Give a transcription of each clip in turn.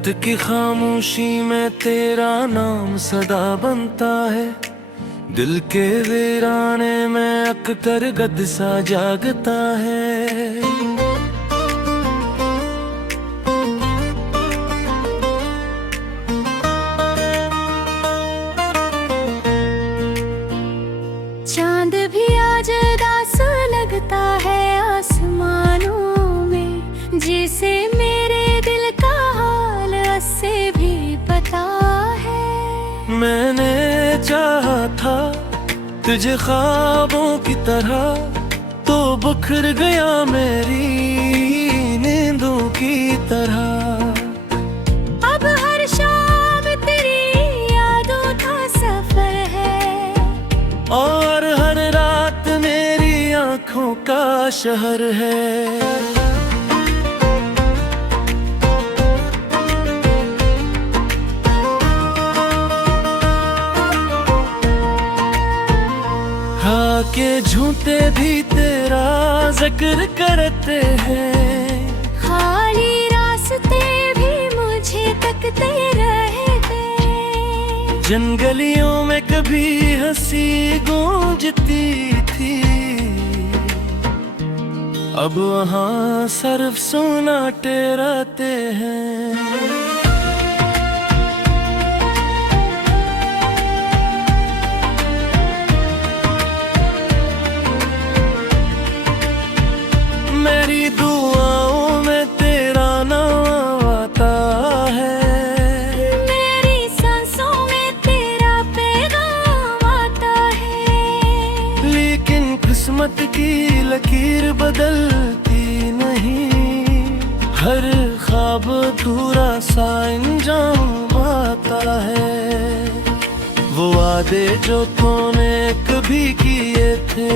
रात की खामोशी में तेरा नाम सदा बनता है। दिल के वीराने में अख्तर गद सा जागता है। चांद भी आज दास लगता है आसमानों में, जैसे मेरे दिल का हाल उससे भी पता है। मैंने चाहा था तुझे ख्वाबों की तरह, तो बिखर गया मेरी नींदों की तरह। अब हर शाम तेरी यादों का सफर है, और हर रात मेरी आँखों का शहर है। हाँ के झूठे भी तेरा जिक्र करते हैं, खाली रास्ते भी मुझे तकते रहते। जिन गलियों में कभी हंसी गूंजती थी, अब वहाँ सिर्फ सुनाटे रहते हैं। मेरी दुआओं में तेरा नाम आता है, मेरी सांसों में तेरा पैगाम आता है। लेकिन किस्मत की लकीर बदलती नहीं, हर ख्वाब अधूरा सा अंजाम आता है। वो वादे जो तूने कभी किए थे,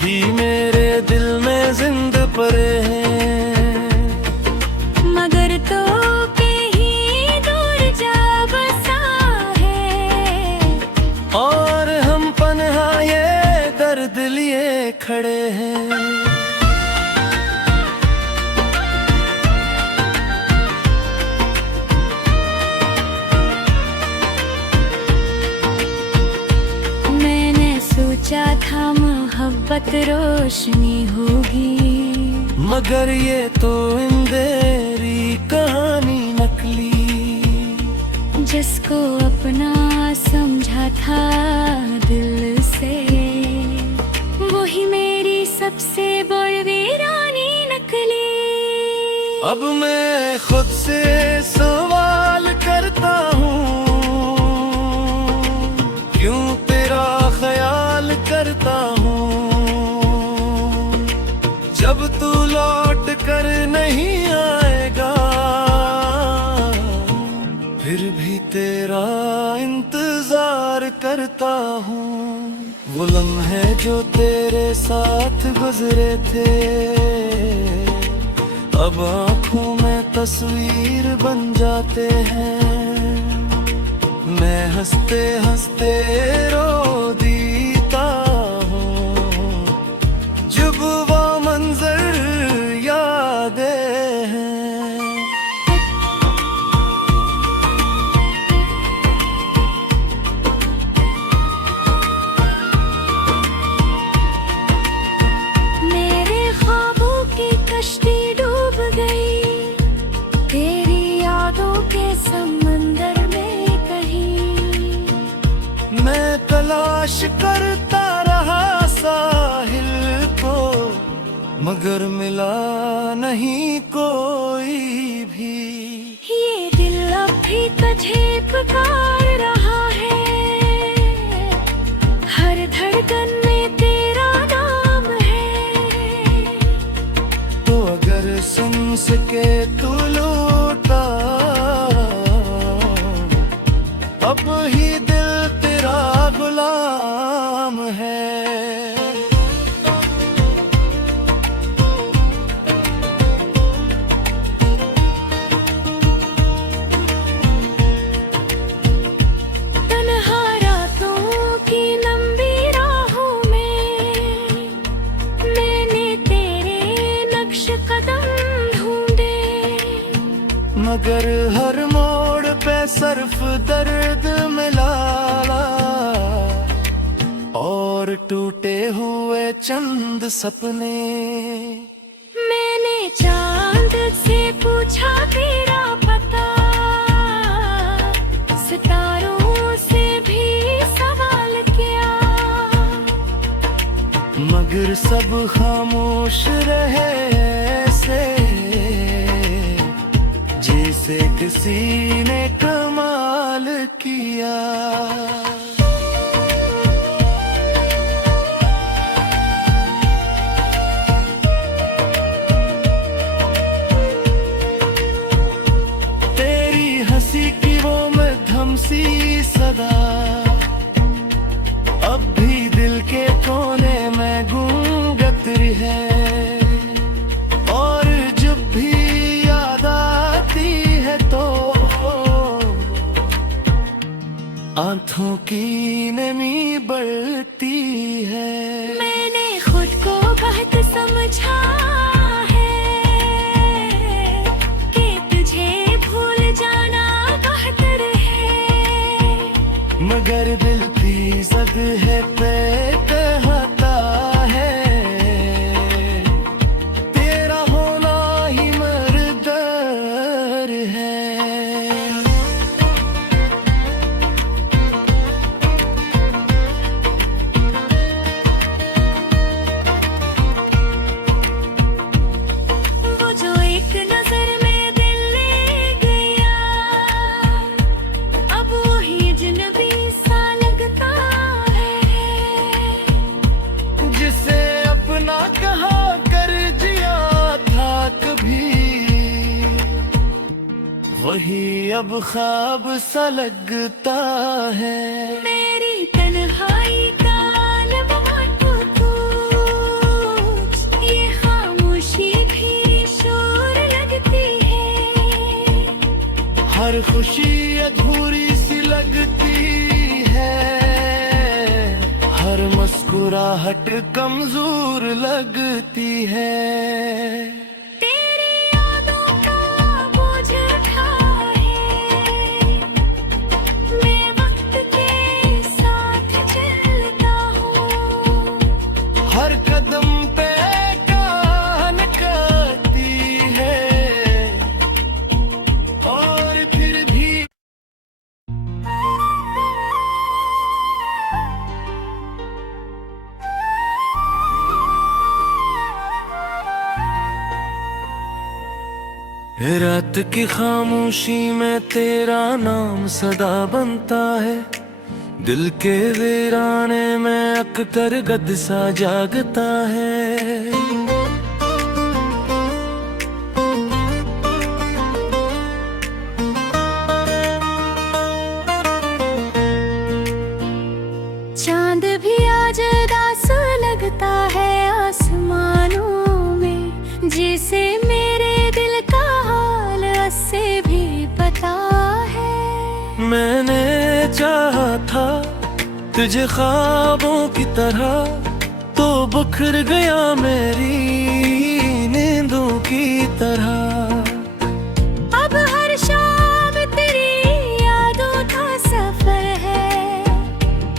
भी मेरे दिल में जिंद पड़े हैं। मगर तो कहीं दूर जा बसा है, और हम पन्हा ये दर्द लिए खड़े हैं। मैंने सोचा था मोहब्बत रोशनी होगी, मगर ये तो अंधेरी कहानी नकली। जिसको अपना समझा था दिल से, वही मेरी सबसे बड़ी वीरानी नकली। अब मैं खुद से सवाल करता हूँ, क्यों तेरा ख्याल करता हूँ। जब तू लौट कर नहीं आएगा, फिर भी तेरा इंतजार करता हूँ। वो लम्हे जो तेरे साथ गुजरे थे, अब आँखों में तस्वीर बन जाते हैं। मैं हंसते हंसते रो देता हूँ, जब वो मंजर यादें हैं। मेरे ख्वाबों की कश्ती डूब गई, तेरी यादों के समंदर में कहीं। मैं तलाश करता रहा साहिल को, मगर मिला नहीं कोई भी। ये दिल अब भी तुझे पुकार रहा है, हर धड़कन में तेरा नाम है। तो अगर सुन सके तू लौटा, अब ही दिल तेरा गुलाम है। सर्फ दर्द मिला और टूटे हुए चंद सपने। मैंने चांद से पूछा तेरा पता, सितारों से भी सवाल किया, मगर सब खामोश रहे ऐसे जैसे किसी ने कमाल किया। तेरी हंसी की वो मध्यम सी सदा अब भी दिल के कोने में गूंगत है, और जब भी याद आती है तो आंखों की नमी बढ़ती है। मैंने खुद को बहुत समझा है कि तुझे भूल जाना बेहतर है, मगर दिल भी जद है पे कहता है तेरा होना ही मर्दर है। वो जो एक नजर में दिल ले गया, अब वही अजनबी सा लगता है, जिसे अपना कहा कर जिया था कभी, वही अब ख्वाब सा लगता है। मेरी तन्हाई का आलम तू तू, ये खामोशी भी शोर लगती है, हर खुशी अधूरी सी लगती है, हर मुस्कुराहट कमजोर लगती है। तेरी यादों का बोझ उठाए, मैं वक्त के साथ चलता हूँ, हर कदम पे कान करती है और फिर भी रात की खामोशी में तेरा नाम सदा बनता है, दिल के वीराने में अक्तर गद सा जागता है। चांद भी आज उदास लगता है आसमानों में, जैसे मेरे दिल का हाल उससे भी पता है। मैंने चाहा था तुझे ख्वाबों की तरह, तो बिखर गया मेरी नींदों की तरह। अब हर शाम तेरी यादों का सफर है,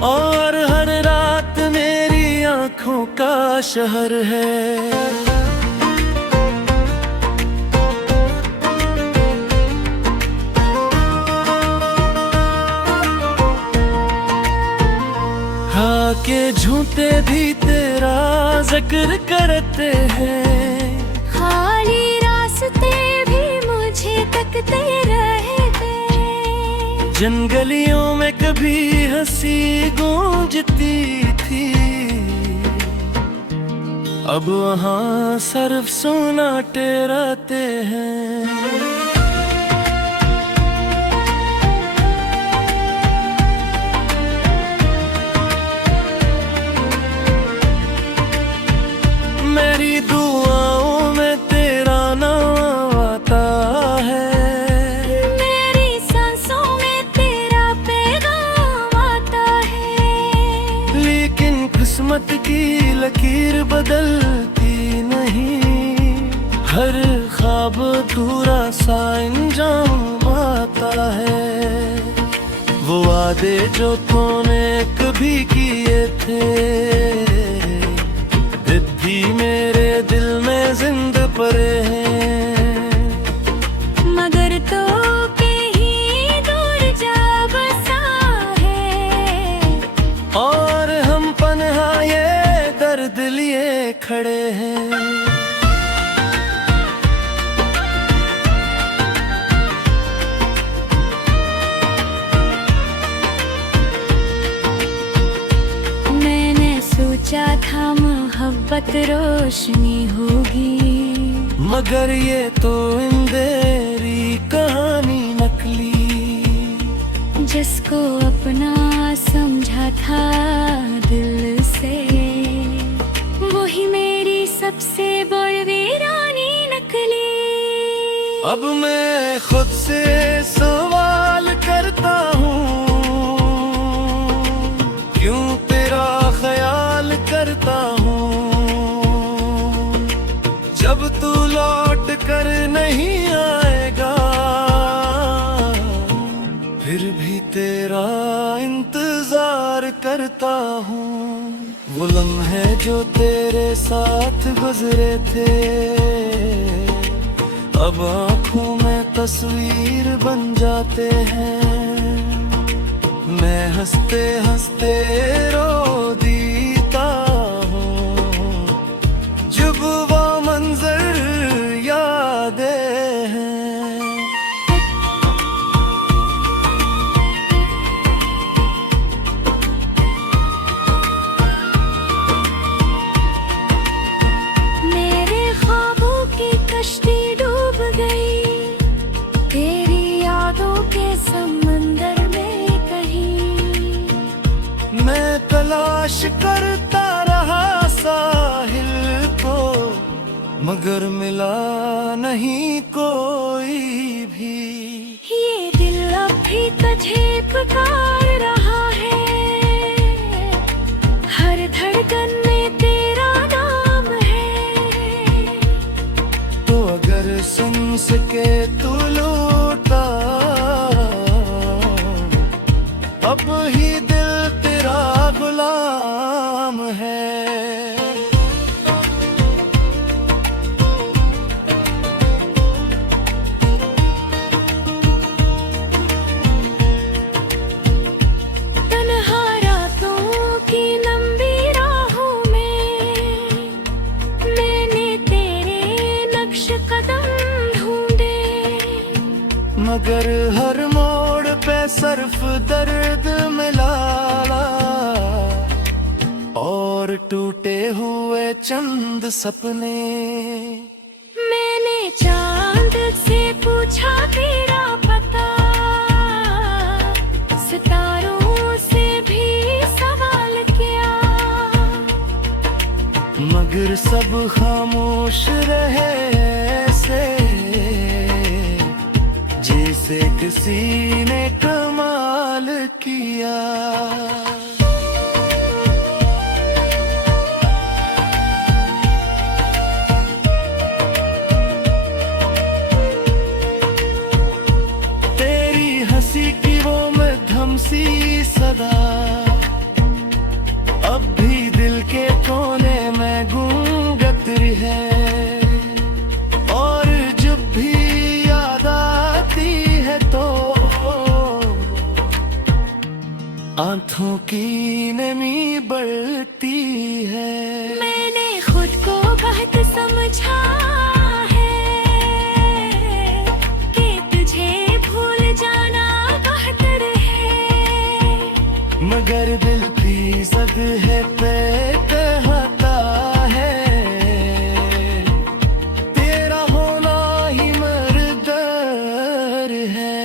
और हर रात मेरी आंखों का शहर है। हाँ के झूठे भी तेरा जिक्र करते हैं, खाली रास्ते भी मुझे तकते रहते, जिन गलियों में कभी हंसी गूंजती थी, अब वहाँ सिर्फ सन्नाटे रहते हैं। मेरी दुआओं में तेरा नाम आता है, मेरी सांसों में तेरा पैगाम आता है, लेकिन किस्मत की लकीर बदलती नहीं, हर ख्वाब अधूरा सा अंजाम आता है। वादे जो तूने कभी किए थे भी मेरे दिल में जिंद पड़े हैं। मगर तो कहीं दूर जा बसा है, और हम पन्हा ये दर्द लिए खड़े हैं। मैंने सोचा था मोहब्बत रोशनी होगी, मगर ये तो अंधेरी कहानी नकली। जिसको अपना समझा था दिल से, वही मेरी सबसे बड़ी वीरानी नकली। अब मैं खुद से सवाल करता हूँ, क्यों तेरा ख्याल करता हूँ। जब तू लौट कर नहीं आएगा, फिर भी तेरा इंतजार करता हूँ। वो लम्हे जो तेरे साथ गुजरे थे, अब आँखों में तस्वीर बन जाते हैं। मैं हंसते हंसते रो देता हूँ, जब वो मंजर यादें हैं। मेरे ख्वाबों की कश्ती डूब गई, तेरी यादों के समंदर में कहीं। मैं तलाश करता रहा साहिल को, मगर मिला नहीं कोई भी। ये दिल अब भी तुझे पुकार रहा है, हर धड़कन में तेरा नाम है। तो अगर सुन सके तू लौटा, अब ही दिल तेरा गुलाम है। तन्हा रातों की लंबी राहों में, मैंने तेरे नक्श कदम ढूंढे। मगर हर मोड़ पे सिर्फ दर्द मिला, और टूटे हुए चंद सपने। मैंने चांद से पूछा तेरा पता, सितारों से भी सवाल किया। मगर सब खामोश रहे ऐसे, जैसे किसी ने कमाल किया। तेरी हंसी की वो मध्यम सी सदा, अब भी दिल के कोने में गूंगत है। और जब भी याद आती है तो आंखों की नमी बढ़ती है। मैंने खुद को बहुत समझा है कि तुझे भूल जाना बेहतर है। मगर दिल भी जद है पे कहता है, तेरा होना ही मरदर है।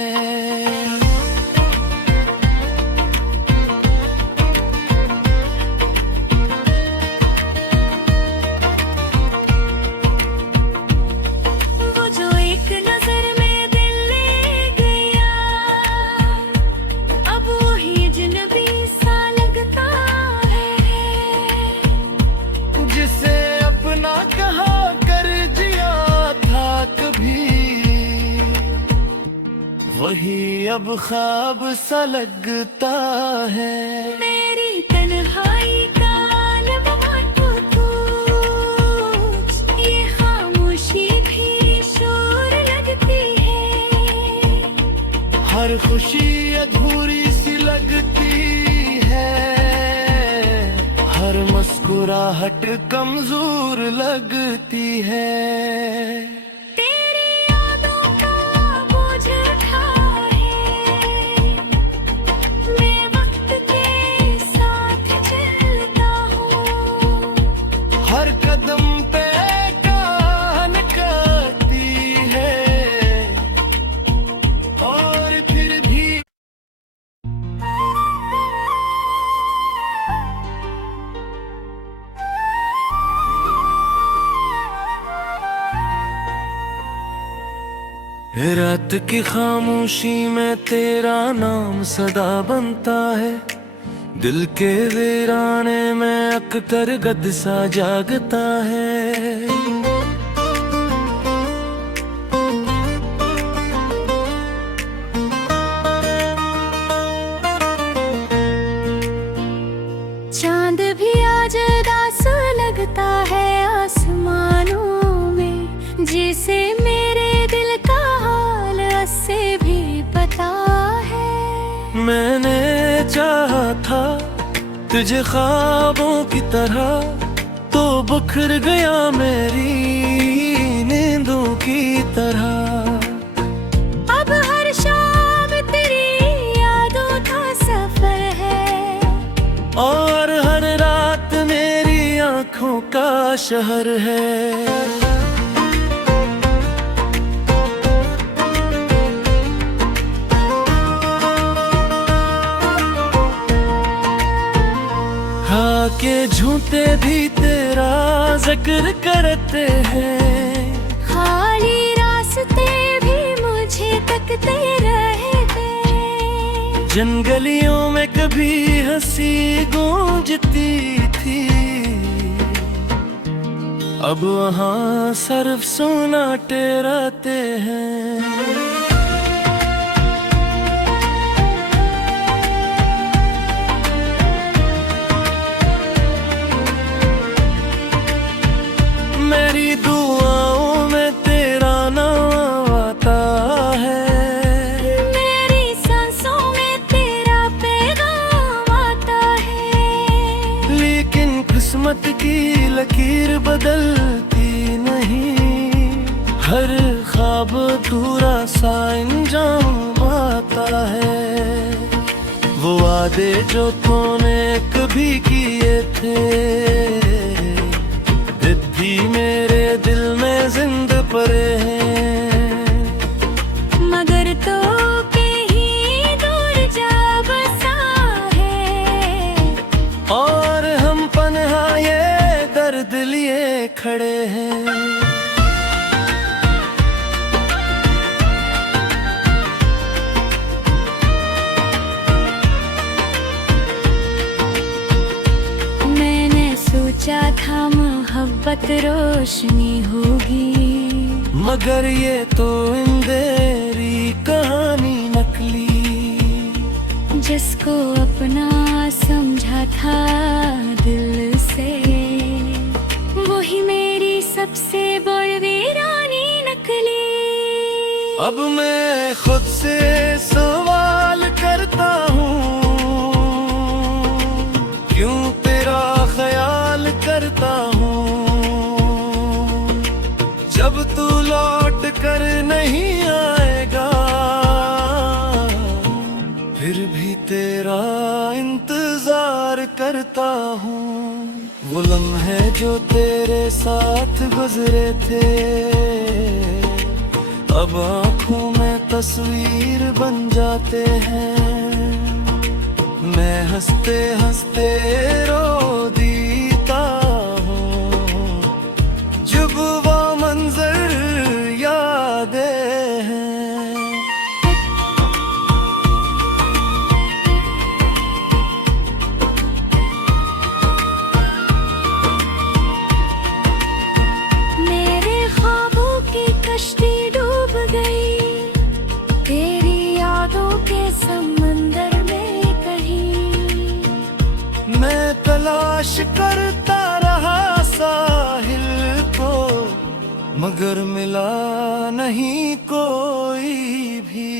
वो जो एक नजर में दिल ले गया, अब वही अजनबी सा लगता है। अब ख्वाब सा लगता है। मेरी तन्हाई का आलम तू तू, ये खामोशी भी शोर लगती है। हर खुशी अधूरी सी लगती है, हर मुस्कुराहट कमजोर लगती है। तेरी यादों का बोझ उठा है, मैं वक्त के साथ चलता हूँ। हर कदम पे कान करती है और फिर भी रात की खामोशी में तेरा नाम सदा बनता है। दिल के वीराने में अख्तर गद सा जागता है। चांद भी आज उदास लगता है आसमानों में, जिसे मेरे दिल का हाल से भी पता है। मैंने चाहा था तुझे ख्वाबों की तरह, तो बिखर गया मेरी नींदों की तरह। अब हर शाम तेरी यादों का सफर है, और हर रात मेरी आंखों का शहर है। के झूठे भी तेरा जिक्र करते हैं, खाली रास्ते भी मुझे तकते रहते। जिन गलियों में कभी हंसी गूंजती थी, अब वहाँ सिर्फ सन्नाटे रहते हैं। मेरी दुआओं में तेरा नाम आता है, मेरी सांसों में तेरा पैगाम आता है। लेकिन किस्मत की लकीर बदलती नहीं, हर ख्वाब अधूरा सा अंजाम आता है। वो वादे जो तूने कभी किए थे, भी मेरे दिल में जिंद पड़े हैं। मगर तो कहीं दूर जा बसा है, और हम पन्हा ये दर्द लिए खड़े हैं। मैंने सोचा था मोहब्बत रोशनी होगी, मगर ये तो अंधेरी कहानी नकली। जिसको अपना समझा था दिल से, वही मेरी सबसे बड़ी वीरानी नकली। अब मैं खुद से सवाल करता हूँ, क्यों तेरा ख्याल करता हूँ। जब तू लौट कर नहीं आएगा, फिर भी तेरा इंतजार करता हूँ। वो लम्हे जो तेरे साथ गुजरे थे, अब आँखों में तस्वीर बन जाते हैं। मैं हंसते हंसते रो देता हूँ, जब वो मंजर यादें हैं। मेरे ख्वाबों की कश्ती डूब गई, तेरी यादों तलाश करता रहा साहिल को, मगर मिला नहीं कोई भी।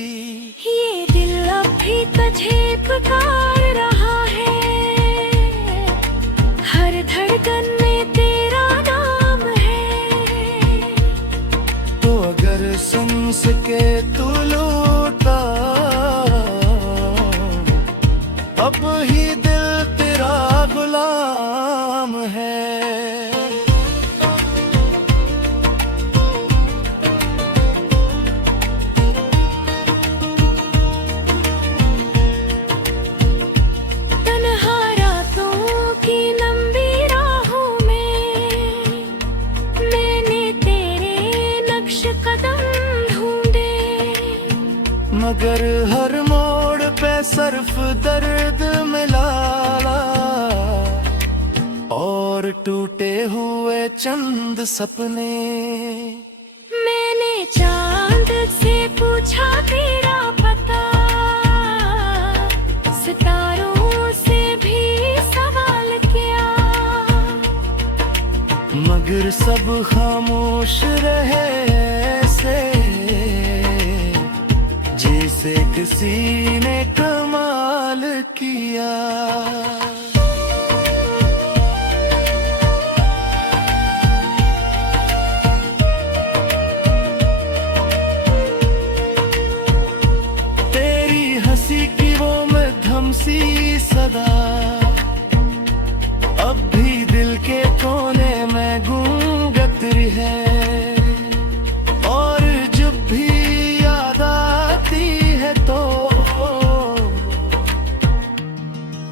ये दिल अब भी तुझे पुकार रहा है, हर धड़कन में तेरा नाम है। तो अगर सुन सके तू लूटा, अब ही दिल तेरा गुलाम है। तन्हा रातों की लंबी राहों में मैंने तेरे नक्श कदम ढूंढे, मगर हर मोड़ पे सिर्फ दर्द मिला और टूटे हुए चंद सपने। मैंने चांद से पूछा तेरा पता, सितारों से भी सवाल किया, मगर सब खामोश रहे ऐसे जैसे किसी ने कमाल किया। तेरी हंसी की वो मध्यम सी सदा अब भी दिल के कोने में गूंगत है, और जब भी याद आती है तो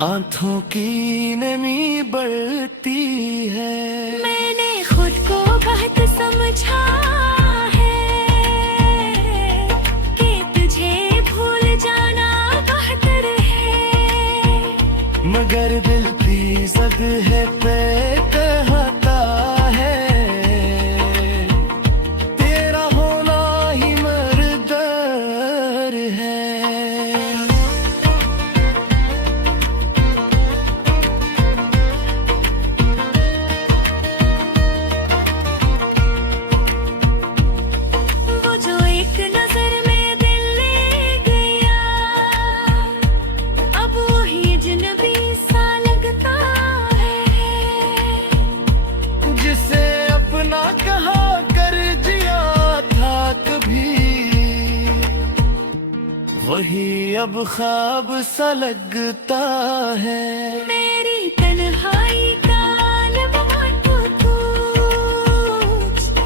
आंखों की नमी बढ़ती है। मैंने खुद को बहुत समझा है कि तुझे भूल जाना बेहतर है, मगर दिल भी जद है पे कहता है तेरा होना ही मर्दर है। वो जो एक नजर में दिल ले गया, अब वही अजनबी सा लगता है। जिसे अपना कहा कर जिया था कभी, वही अब ख्वाब सा लगता है। मेरी तन्हाई का आलम तो तू,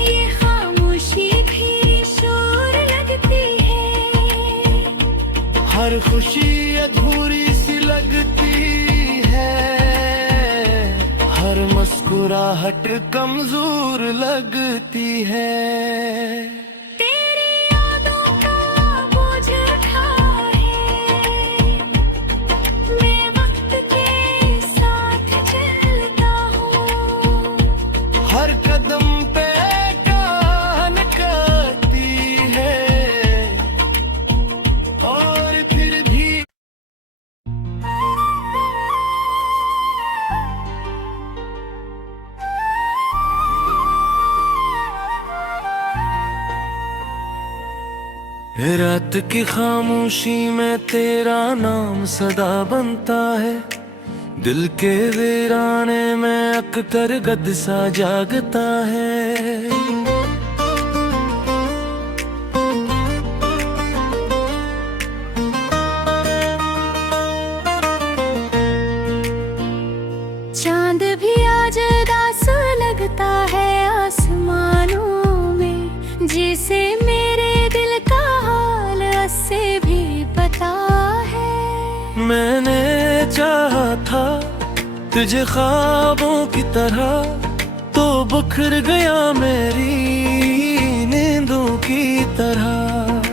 ये खामोशी भी शोर लगती है, हर खुशी अधूरी सी लगती है, हर मुस्कुराहट कमजोर लगती है। तेरी यादों का बोझ उठाए, मैं वक्त के साथ चलता हूँ, हर कदम पे कान करती है और फिर भी रात की खामोशी में तेरा नाम सदा बनता है, दिल के वीराने में अक्तर गद सा जागता है। चांद भी आज उदास लगता है आसमानों में, जैसे मेरे दिल का हाल उससे भी पता है। मैंने चाहा था तुझे ख्वाबों की तरह, तो बिखर गया मेरी नींदों की तरह।